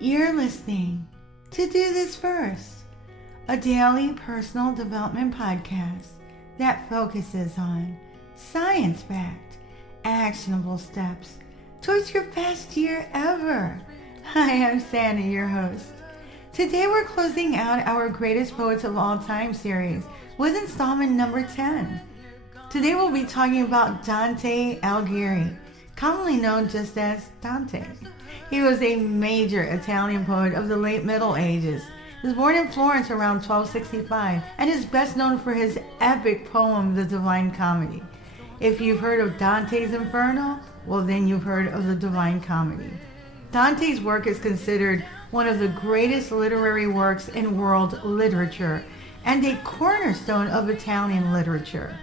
You're listening to Do This First, a daily personal development podcast that focuses on science-backed, actionable steps towards your best year ever. Hi, I'm Santa, your host. Today we're closing out our Greatest Poets of All Time series with installment number 10. Today we'll be talking about Dante Alighieri, commonly known just as Dante. He was a major Italian poet of the late Middle Ages. He was born in Florence around 1265 and is best known for his epic poem, The Divine Comedy. If you've heard of Dante's Inferno, well then you've heard of The Divine Comedy. Dante's work is considered one of the greatest literary works in world literature and a cornerstone of Italian literature.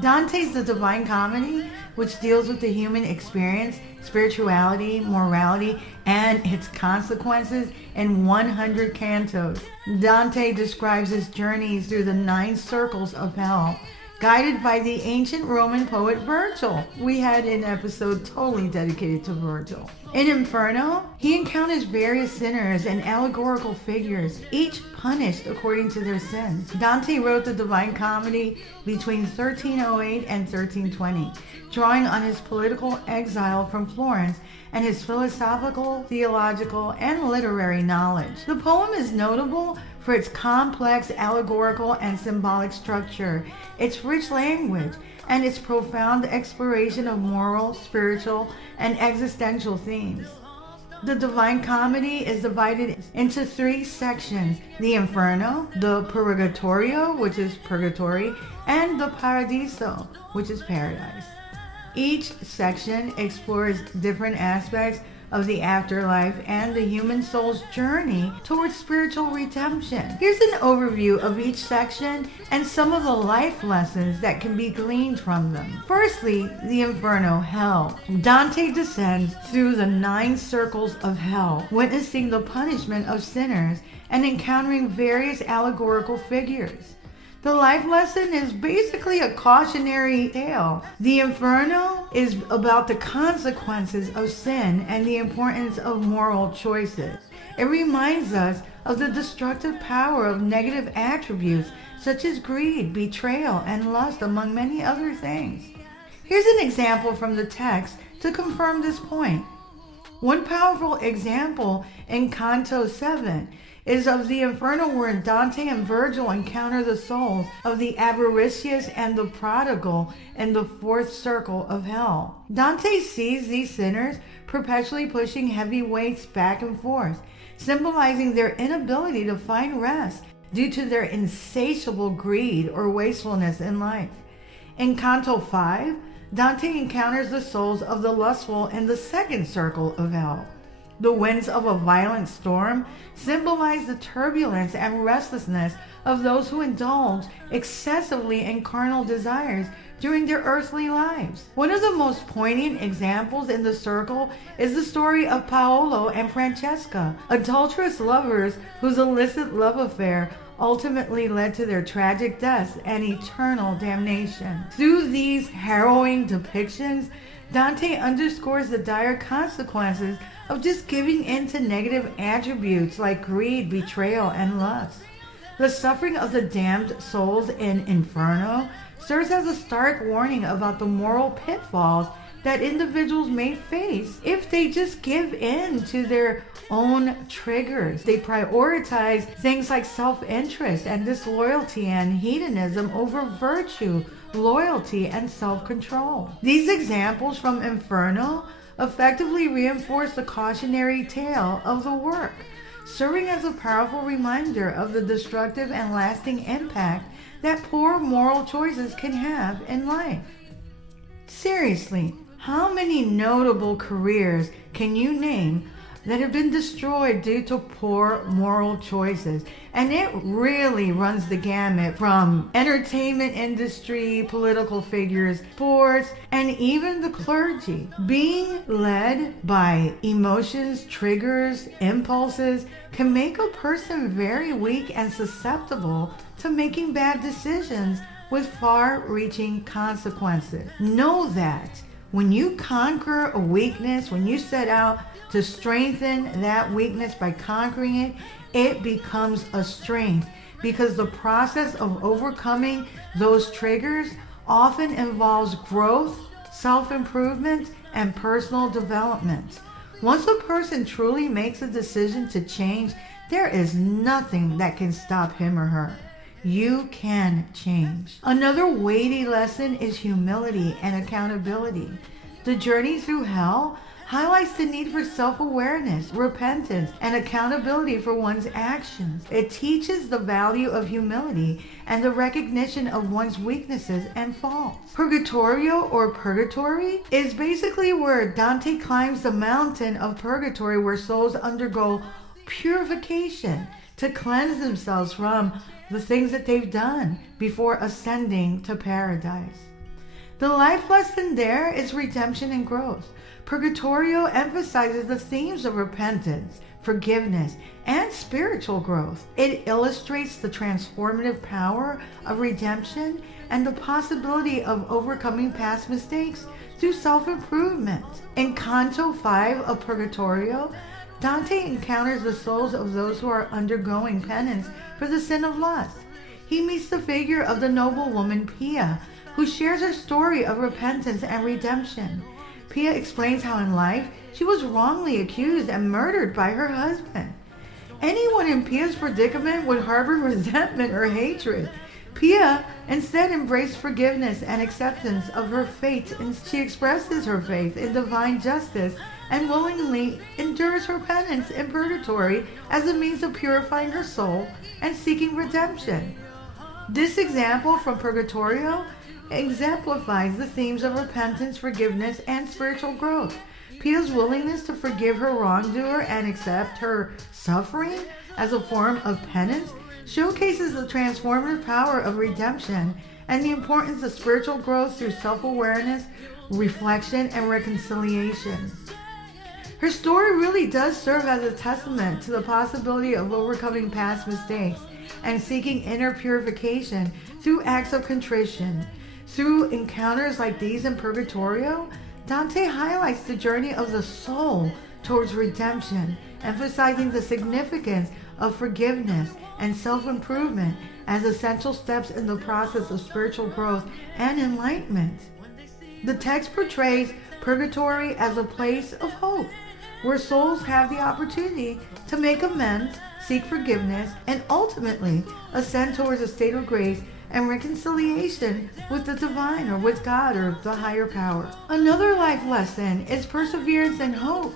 Dante's The Divine Comedy, which deals with the human experience, spirituality, morality, and its consequences in 100 cantos. Dante describes his journeys through the 9 circles of hell, guided by the ancient Roman poet Virgil. We had an episode totally dedicated to Virgil. In Inferno, he encounters various sinners and allegorical figures, each punished according to their sins. Dante wrote the Divine Comedy between 1308 and 1320, drawing on his political exile from Florence and his philosophical, theological, and literary knowledge. The poem is notable for its complex allegorical and symbolic structure, its rich language, and its profound exploration of moral, spiritual, and existential themes. The Divine Comedy is divided into 3 sections: the Inferno, the Purgatorio, which is purgatory, and the Paradiso, which is paradise. Each section explores different aspects of the afterlife and the human soul's journey towards spiritual redemption. Here's an overview of each section and some of the life lessons that can be gleaned from them. Firstly, the Inferno, hell. Dante descends through the 9 circles of hell, witnessing the punishment of sinners and encountering various allegorical figures. The life lesson is basically a cautionary tale. The Inferno is about the consequences of sin and the importance of moral choices. It reminds us of the destructive power of negative attributes such as greed, betrayal, and lust, among many other things. Here's an example from the text to confirm this point. One powerful example in Canto 7 is of the Inferno, where Dante and Virgil encounter the souls of the avaricious and the prodigal in the 4th circle of hell. Dante sees these sinners perpetually pushing heavy weights back and forth, symbolizing their inability to find rest due to their insatiable greed or wastefulness in life. In Canto 5, Dante encounters the souls of the lustful in the 2nd circle of hell. The winds of a violent storm symbolize the turbulence and restlessness of those who indulge excessively in carnal desires during their earthly lives. One of the most poignant examples in the circle is the story of Paolo and Francesca, adulterous lovers whose illicit love affair ultimately led to their tragic deaths and eternal damnation. Through these harrowing depictions, Dante underscores the dire consequences of just giving in to negative attributes like greed, betrayal, and lust. The suffering of the damned souls in Inferno serves as a stark warning about the moral pitfalls that individuals may face if they just give in to their own triggers. They prioritize things like self-interest and disloyalty and hedonism over virtue, loyalty, and self-control. These examples from Inferno effectively reinforce the cautionary tale of the work, serving as a powerful reminder of the destructive and lasting impact that poor moral choices can have in life. Seriously, how many notable careers can you name that have been destroyed due to poor moral choices? And it really runs the gamut from entertainment industry, political figures, sports, and even the clergy. Being led by emotions, triggers, impulses can make a person very weak and susceptible to making bad decisions with far-reaching consequences. Know that When you conquer a weakness, when you set out to strengthen that weakness by conquering it, it becomes a strength, because the process of overcoming those triggers often involves growth, self-improvement, and personal development. Once a person truly makes a decision to change, there is nothing that can stop him or her. You can change. Another weighty lesson is humility and accountability. The journey through hell highlights the need for self-awareness, repentance, and accountability for one's actions. It teaches the value of humility and the recognition of one's weaknesses and faults. Purgatorio, or purgatory, is basically where Dante climbs the mountain of purgatory, where souls undergo purification to cleanse themselves from the things that they've done before ascending to paradise. The life lesson there is redemption and growth. Purgatorio emphasizes the themes of repentance, forgiveness, and spiritual growth. It illustrates the transformative power of redemption and the possibility of overcoming past mistakes through self-improvement. In Canto 5 of Purgatorio, Dante encounters the souls of those who are undergoing penance for the sin of lust. He meets the figure of the noble woman Pia, who shares her story of repentance and redemption. Pia explains how in life she was wrongly accused and murdered by her husband. Anyone in Pia's predicament would harbor resentment or hatred. Pia instead embraced forgiveness and acceptance of her fate, and she expresses her faith in divine justice and willingly endures her penance in purgatory as a means of purifying her soul and seeking redemption. This example from Purgatorio exemplifies the themes of repentance, forgiveness, and spiritual growth. Pia's willingness to forgive her wrongdoer and accept her suffering as a form of penance showcases the transformative power of redemption and the importance of spiritual growth through self-awareness, reflection, and reconciliation. Her story really does serve as a testament to the possibility of overcoming past mistakes and seeking inner purification through acts of contrition. Through encounters like these in Purgatorio, Dante highlights the journey of the soul towards redemption, emphasizing the significance of forgiveness and self-improvement as essential steps in the process of spiritual growth and enlightenment. The text portrays purgatory as a place of hope, where souls have the opportunity to make amends, seek forgiveness, and ultimately ascend towards a state of grace and reconciliation with the divine, or with God, or the higher power. Another life lesson is perseverance and hope.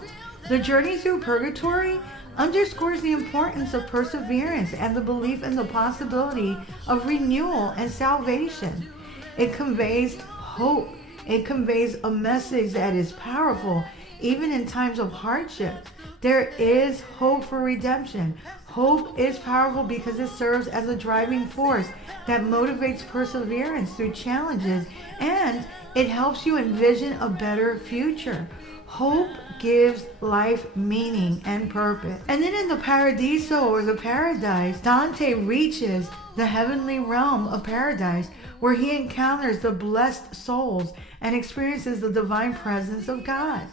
The journey through purgatory underscores the importance of perseverance and the belief in the possibility of renewal and salvation. It conveys hope. It conveys a message that is powerful even in times of hardship. There is hope for redemption. Hope is powerful because it serves as a driving force that motivates perseverance through challenges, and it helps you envision a better future. Hope gives life meaning and purpose. And then in the Paradiso, or the paradise, Dante reaches the heavenly realm of paradise, where he encounters the blessed souls and experiences the divine presence of God.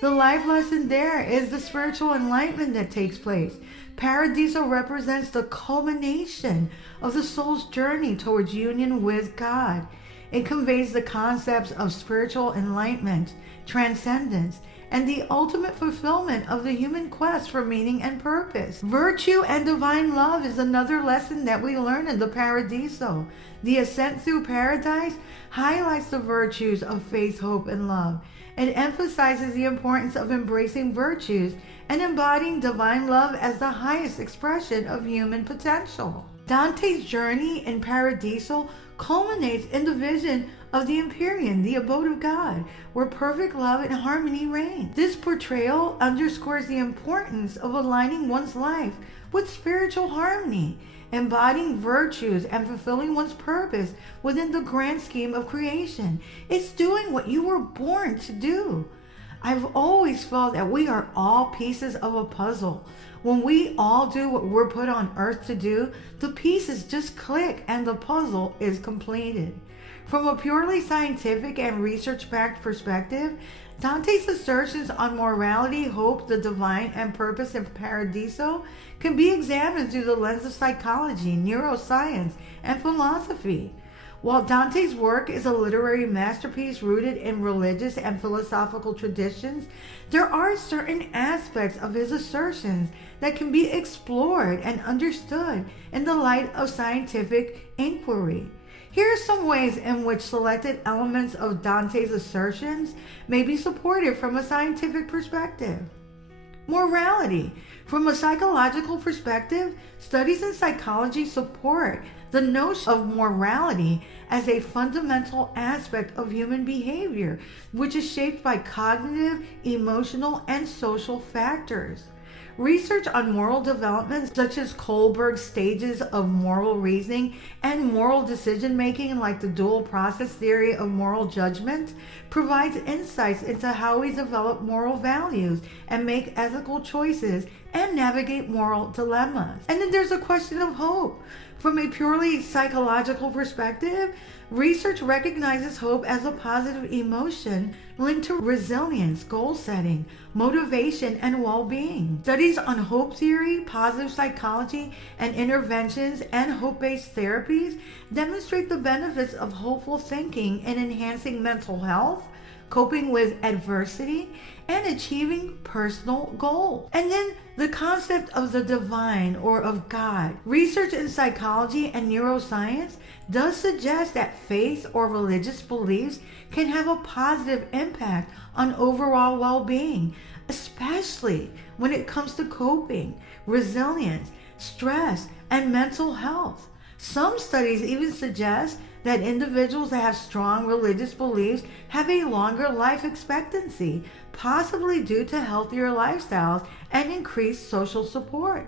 The life lesson there is the spiritual enlightenment that takes place. Paradiso represents the culmination of the soul's journey towards union with God. It conveys the concepts of spiritual enlightenment, transcendence, and the ultimate fulfillment of the human quest for meaning and purpose. Virtue and divine love is another lesson that we learn in the Paradiso. The ascent through paradise highlights the virtues of faith, hope, and love. It emphasizes the importance of embracing virtues and embodying divine love as the highest expression of human potential. Dante's journey in Paradiso culminates in the vision of the Empyrean, the abode of God, where perfect love and harmony reign. This portrayal underscores the importance of aligning one's life with spiritual harmony, embodying virtues, and fulfilling one's purpose within the grand scheme of creation. It's doing what you were born to do. I've always felt that we are all pieces of a puzzle. When we all do what we're put on earth to do, the pieces just click and the puzzle is completed. From a purely scientific and research-backed perspective, Dante's assertions on morality, hope, the divine, and purpose in Paradiso can be examined through the lens of psychology, neuroscience, and philosophy. While Dante's work is a literary masterpiece rooted in religious and philosophical traditions, there are certain aspects of his assertions that can be explored and understood in the light of scientific inquiry. Here are some ways in which selected elements of Dante's assertions may be supported from a scientific perspective. Morality. From a psychological perspective, studies in psychology support the notion of morality as a fundamental aspect of human behavior, which is shaped by cognitive, emotional, and social factors. Research on moral development, such as Kohlberg's stages of moral reasoning and moral decision-making, like the dual process theory of moral judgment, provides insights into how we develop moral values and make ethical choices and navigate moral dilemmas. And then there's a question of hope. From a purely psychological perspective, research recognizes hope as a positive emotion linked to resilience, goal setting, motivation, and well-being. Studies on hope theory, positive psychology, and interventions and hope-based therapies demonstrate the benefits of hopeful thinking in enhancing mental health, coping with adversity, and achieving personal goals. And then the concept of the divine or of God. Research in psychology and neuroscience does suggest that faith or religious beliefs can have a positive impact on overall well-being, especially when it comes to coping, resilience, stress, and mental health. Some studies even suggest that individuals that have strong religious beliefs have a longer life expectancy, possibly due to healthier lifestyles and increased social support.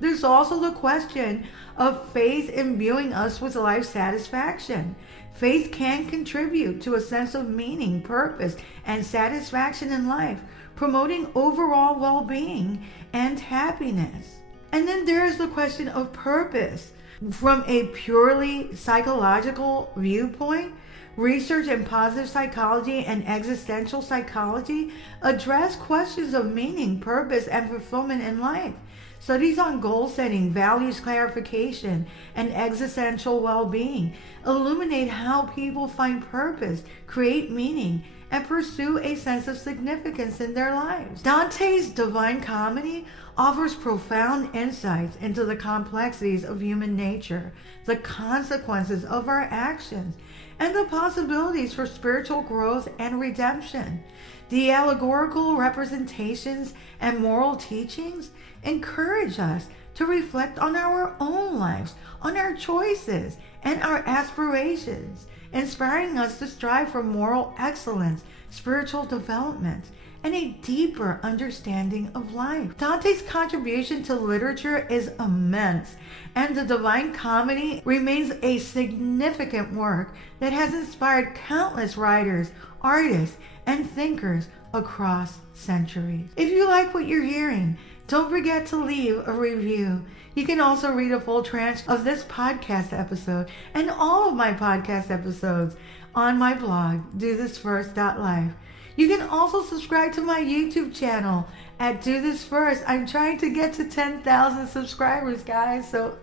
There's also the question of faith imbuing us with life satisfaction. Faith can contribute to a sense of meaning, purpose, and satisfaction in life, promoting overall well-being and happiness. And then there's the question of purpose. From a purely psychological viewpoint, research in positive psychology and existential psychology address questions of meaning, purpose, and fulfillment in life. Studies on goal setting, values clarification, and existential well-being illuminate how people find purpose, create meaning, and pursue a sense of significance in their lives. Dante's Divine Comedy offers profound insights into the complexities of human nature, the consequences of our actions, and the possibilities for spiritual growth and redemption. The allegorical representations and moral teachings encourage us to reflect on our own lives, on our choices, and our aspirations, inspiring us to strive for moral excellence, spiritual development, and a deeper understanding of life. Dante's contribution to literature is immense, and the Divine Comedy remains a significant work that has inspired countless writers, artists, and thinkers across centuries. If you like what you're hearing, don't forget to leave a review. You can also read a full transcript of this podcast episode and all of my podcast episodes on my blog, dothisfirst.life. You can also subscribe to my YouTube channel at Do This First. I'm trying to get to 10,000 subscribers, guys, so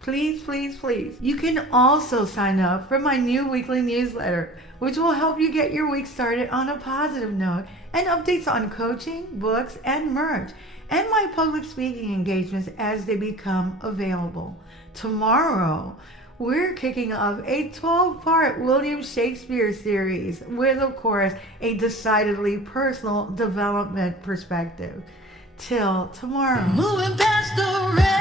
please, please, please. You can also sign up for my new weekly newsletter, which will help you get your week started on a positive note, and updates on coaching, books, and merch, and my public speaking engagements as they become available. Tomorrow, we're kicking off a 12-part William Shakespeare series with, of course, a decidedly personal development perspective. Till tomorrow. Moving past the red